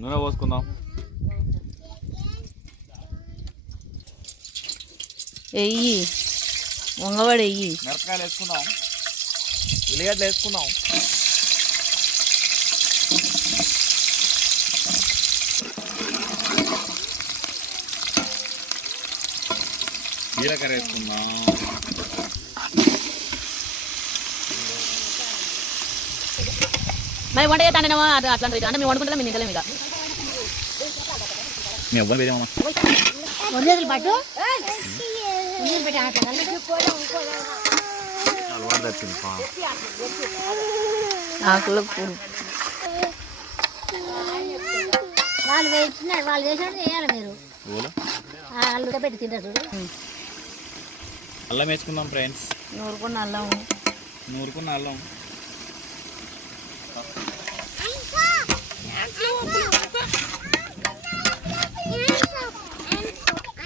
నూనె పోసుకుందాం. వెయ్యి వంగవాడు వెయ్యి. మిరపకాయలు వేసుకుందాం, ఉల్లిగడ్డలు వేసుకుందాం. జీలకర్ర వేసుకుందాం. మరి వంట చేస్తా అంటే అట్లా అంటే మేము వండుకుంటాం, మేము తింటలేము ఇక. మీ ఎవ్వరు వేరేమమ్మా అలవాటు తెచ్చింది ఆకులో వాళ్ళు వేస్తున్నారు, వాళ్ళు వేసినట్టు చేయాలి మీరు. వాళ్ళు పెట్టి తింటారు. అల్లం వేసుకుందాం ఫ్రెండ్స్. నూరుకున్న అల్లం. అల్లం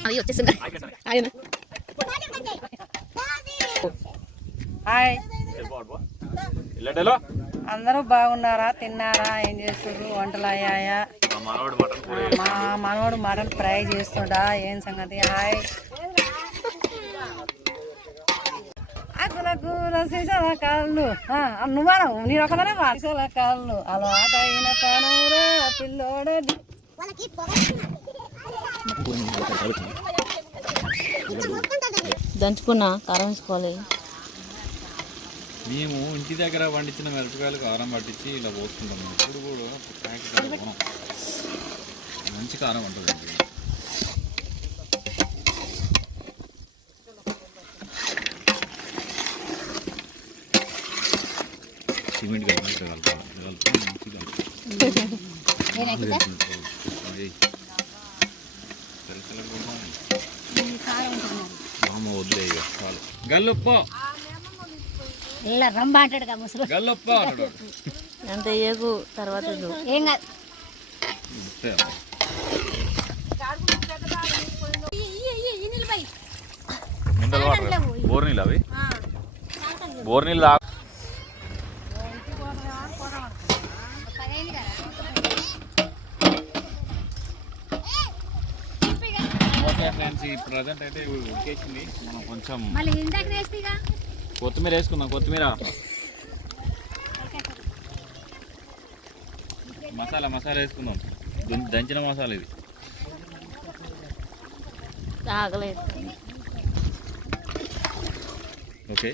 అవి వచ్చేసింది ఆయన. హాయ్, అందరూ బాగున్నారా? తిన్నారా? ఏం చేస్తున్నారు? వంటలు అయ్యాయా? మా మనోడు మటన్ ఫ్రై చేస్తుండా? ఏం సంగతి? హాయ్. అసలకు రసీసల కాళ్ళు నువ్వు నేను ఒకదానే వాసల కాళ్ళు అలవాటు అయిన తనూరా పిల్లోడది. దంచుకున్నా కారం వేసుకోవాలి. మేము ఇంటి దగ్గర పండించిన మిరపకాయలు కారం పట్టించి ఇలా పోసుకుంటాము. ఇప్పుడు కూడా మంచి కారం ఉంటుందండి. సిమెంట్ కలిపి వద్దులే చాలు. గల్లుప్ప రంబ అంటాడు ముసలు. గల్లుప్ప అంటాడు. అంత ఏగు తర్వాత ఏం కాదు. బోర్ నీళ్ళు అవి బోర్ నీళ్ళు ఫ్రెండ్స్. ఈ ప్రజెంట్ అయితే ఉడికేసింది. మనం కొంచెం కొత్తిమీర వేసుకుందాం. కొత్తిమీర మసాలా వేసుకుందాం. దంచిన మసాలా ఇది. ఆగలేదు. ఓకే.